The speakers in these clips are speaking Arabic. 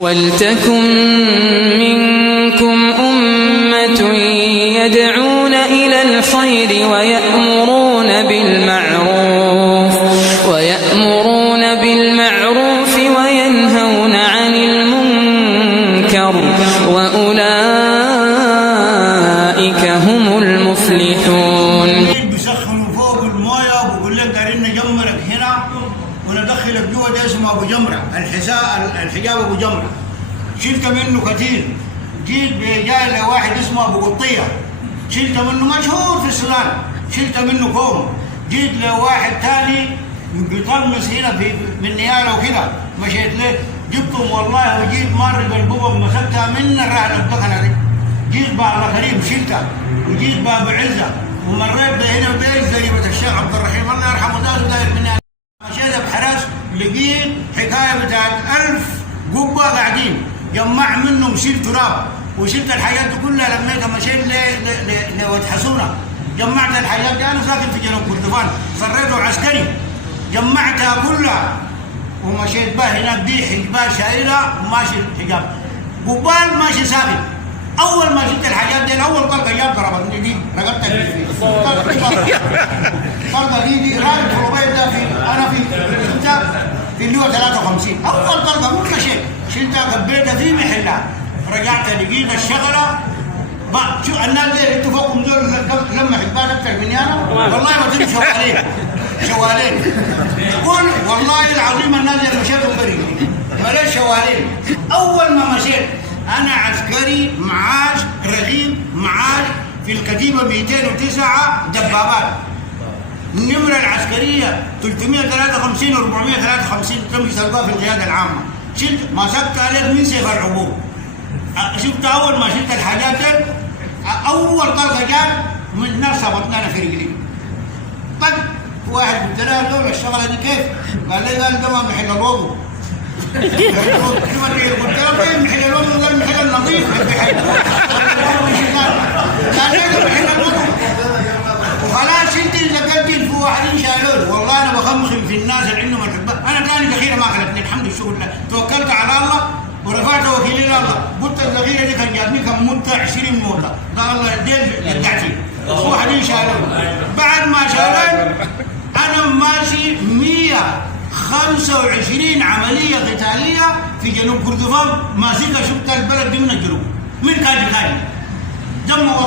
ولتكن منكم أمة يدعون إلى الخير ويأمرون بالمعروف وينهون عن المنكر وأولئك هم المفلحون. بيسخنوا فوق المويه وبيقول لك دايرين نجمرك هنا وندخلك جوا، ده اسمه ابو جمره، الحجاب ابو جمره. شلت منه كثير، جيت جاي لواحد اسمه ابو قطيه، شلت منه مشهور في السودان، شلت منه كوم. جيت لواحد ثاني بيطمس هنا من نياله وكده، مشيت له جبتهم والله، وجيت مر بالبوبه مسكتها من الرحله الدخنه دي. جيت باب كريم شلتها، وجيت باب عزه، ومريت بهنا بيت زريبه الشيخ عبد الرحيم الله يرحمه، داير مني. مشيت بحرس لقيت حكايه بتاعت 1000 قبه قاعدين، جمع منهم شيل تراب وشلت الحاجات دي كلها، لميتها مشيت لواد حسونه، جمعت الحاجات دي. انا ساكن في جنوب كردفان، صريته عسكري، جمعتها كلها ومشيت بها هناك. دي حجبال شايلها وماشي الحجاب، قبال ماشي ساكن. اول ما شلت الحاجات دي، اول طلقه جاب ضربتني دي، رقبتك في الطلقه دي راجل في البيت ده، انا في اللي هو 53. اول طلقه مو مشيت، شلتها كبيتها في محلها، رجعت لقيت الشغله. شو الناس دي انتوا فوقكم دول لما حبال اكثر مني انا، والله ما تجي شوالين قول والله العظيم الناس اللي مشيتهم بريء ماليش شوالين. اول ما مشيت انا عسكري معاش رغيب، معاش في الكتيبه 209 دبابات، النمره العسكريه 353 و 453 تم سرقوها في القياده العامه. شلت مسكت عليك من سيف العبور. شفت اول ما شلت الحاجات دي، اول طلقه جات من ناس صابتني انا في رجلي. طق واحد قلت له لولا الشغله دي كيف؟ قال لي ده ما محل الوضوء. قلت له كيف محل الوضوء؟ قال محل النظيف. قال لي محل الوضوء وخلاص. شلت لقيت في واحدين شالوه، والله انا بخمخم في الناس اللي عندهم الحبه. انا كان الاخيره ما خلتني الحمد لله، توكلت على الله ورفعت وكيلي لله. قلت الذخيره دي كان جاتني كم موته 20 موته، قال الله ديل رجعتي. واحدين شالوه، بعد ما شالوه انا ماشي 125 عمليه قتاليه في جنوب كردفان، ماسكها. شفت البلد دي من الجنوب، من كاجي لما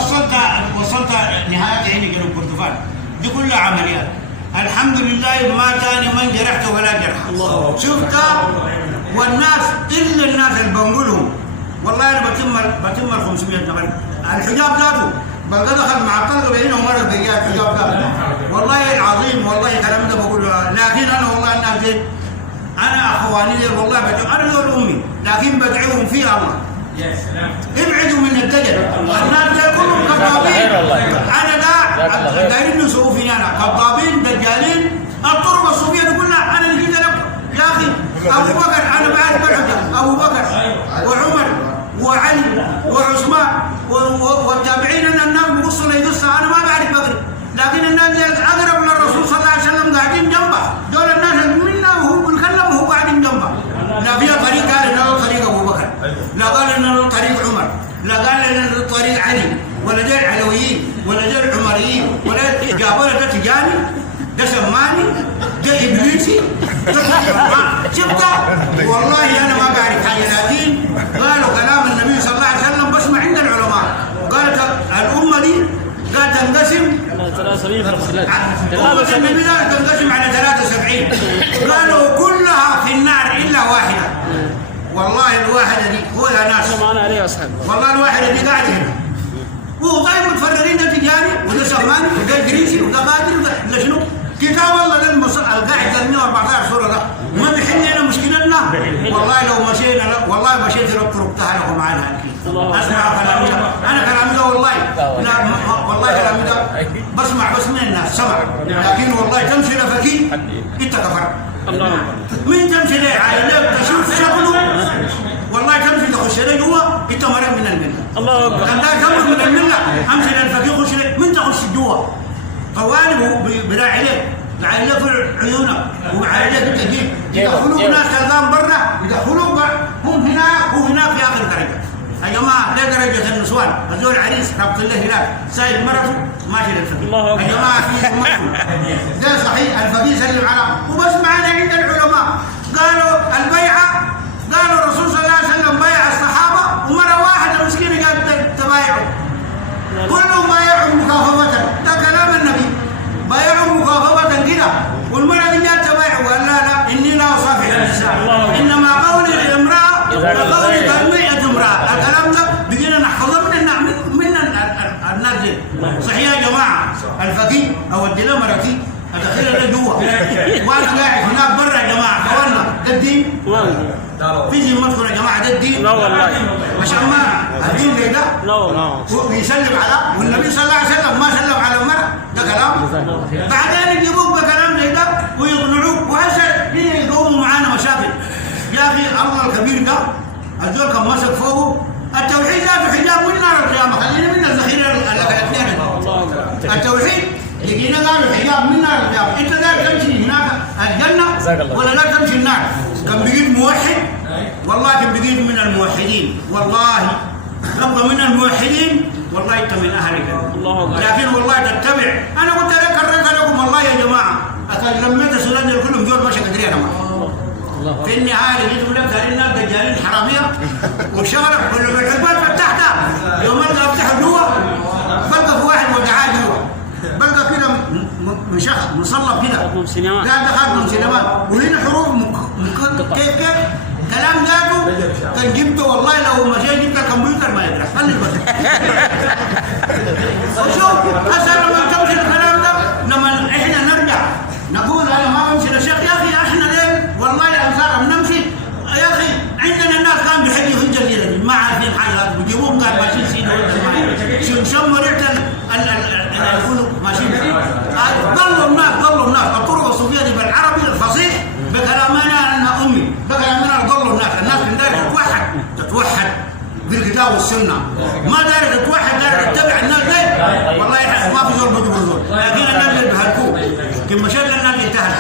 وصلت نهايه عيني جنوب كردفان. دي كلها عمليات الحمد لله، ما تاني من جرحت ولا جرح. شفتها والناس الا الناس اللي بنقولهم والله انا بتم ال 500 جمل. الحجاب ذاته بلقى دخل مع الطلقه بينه ومره بيجي الحجاب ذاته، والله العظيم والله كلام ده بقول. لكن انا والله الناس دي انا اخواني دي والله انا دول امي، لكن بدعوهم في الله. يا سلام، ابعدوا من الدجل. الناس دي كلهم كذابين. انا ده دايرين يسووا فيني انا كذابين دجالين. الطرق الصوفيه دي كلها انا اللي جيت لك يا اخي. ابو بكر انا بعرف بلحقه، ابو بكر وعمر وعلي وعثمان والتابعين. ان الناس بيقصوا لي قصه انا ما بعرف بقرا، لكن الناس اللي اقرب للرسول صلى الله عليه وسلم قاعدين جنبه، دول الناس اللي منا وهو بيتكلم وهو قاعدين جنبه. لا فيها طريق قال انه طريق ابو بكر، لا قال انه طريق عمر، لا قال انه طريق علي، ولا جاء العلويين ولا جاء العمريين، ولا جابوا ده تجاني، ده سماني، ده ابليسي، شفتها؟ والله انا ما بعرف حاجه، لكن قالوا كلام النبي صلى الله عليه وسلم بسمع عند العلماء. قالت الامه دي لا تنقسم أمة النبي لا تنقسم على 73، قالوا كلها في النار الا واحده. والله الواحده دي هو يا ناس، والله الواحده دي قاعده هنا وغير متفرغين، ده تجاني وده سماني وده ادريسي وده قادر وده شنو. كتاب الله القاعد 114 سوره ده ما بيحل لنا مشكلتنا. والله لو مشينا والله مشيت الطرق لكم عنها اكيد. اسمع كلامي انا كلامي ده والله لا والله كلامي ده بسمع بس من الناس سمع، لكن والله تمشي لفكي انت كفر. مين تمشي ليه عائلك تشوف شغله، والله تمشي تخش ليه جوا انت مرق من المله. الله اكبر، انت تمرق من المله امشي للفقير خش ليه من تخش جوا قوالب براعي لك لعل لك عيونك وعليك تجيب يدخلوك ناس كلام برا، يدخلوك هم هناك يا جماعه ده درجه النسوان، هذول عريس ربط الله هناك سايب مرته ماشي للفقيه. يا جماعه في ده صحيح الفقيه سلم على وبس. معنا عند العلماء قالوا البيعه، قالوا الرسول صلى الله عليه وسلم بيع الصحابه ومره واحده مسكينه قالت تبايعوا كلهم بايعوا مكافاه. ده كلام النبي، بايعوا مكافاه كده. والمرأة اللي جات تبايعوا قال لا اني لا اصافح النساء، انما قولي للامراه كقولي كالمئة امراه. الكلام ده بقينا نحفظه من الناس دي. صحيح يا جماعه الفقيه اودي له مرتي ادخلها له جوا وانا قاعد هناك برا. يا جماعه اخوانا ده الدين؟ في ذمتكم يا جماعه ده الدين؟ لا والله عشان ما الدين زي ده لا والله ويسلم على والنبي صلى الله عليه وسلم ما سلم على المرأة. ده كلام بعدين يجيبوك بكلام زي ده ويقنعوك. وهسه هنا يقوموا معانا مشاكل. يا اخي الله الكبير ده الزول كان مسك فوقه التوحيد ذاته حجاب من نار القيامه. خلينا من الذخيره اللي قالتنا التوحيد لقينا قالوا حجاب من نار القيامه. انت لا تمشي هناك الجنه ولا لا تمشي النار. كان بقيت موحد والله، كان بقيت من الموحدين والله، تبقى من الموحدين والله انت من اهل الجنه. لكن والله تتبع. انا قلت لك كررت لكم والله يا جماعه لميت السودان دول كلهم دول ماشي قدري انا في النهايه لقيت لك الناس دجالين حراميه وشغلك والعقبات فتحتها. يوم القى افتح جوا بلقى في واحد ودعاه جوا، بلقى كده مصلب كده قاعد دخل من سينمات وهنا حروف كيف كلام ذاته كان جبته والله لو مشيت جبت الكمبيوتر ما يقرا. خلي بس وشوف هسه لما تمشي الكلام ده لما احنا نرجع نقول انا ما بمشي للشيخ. يا اخي احنا ليه والله الانصار بنمشي يا اخي عندنا الناس كانوا بيحجوا في الجزيره دي ما عارفين حاجه بيجيبوهم قال ماشيين سينا شموا ريحه يقولوا ماشيين. ضلوا الناس الطرق الصوفيه دي بالعربي الفصيح بكلامنا انا امي بكلامنا ضلوا الناس من دايره تتوحد بالكتاب والسنه. ما دايره تتوحد دايره تتبع الناس دي والله ما في زول بده زول. لكن الناس اللي بهلكوه كم مشاكل الناس انتهت.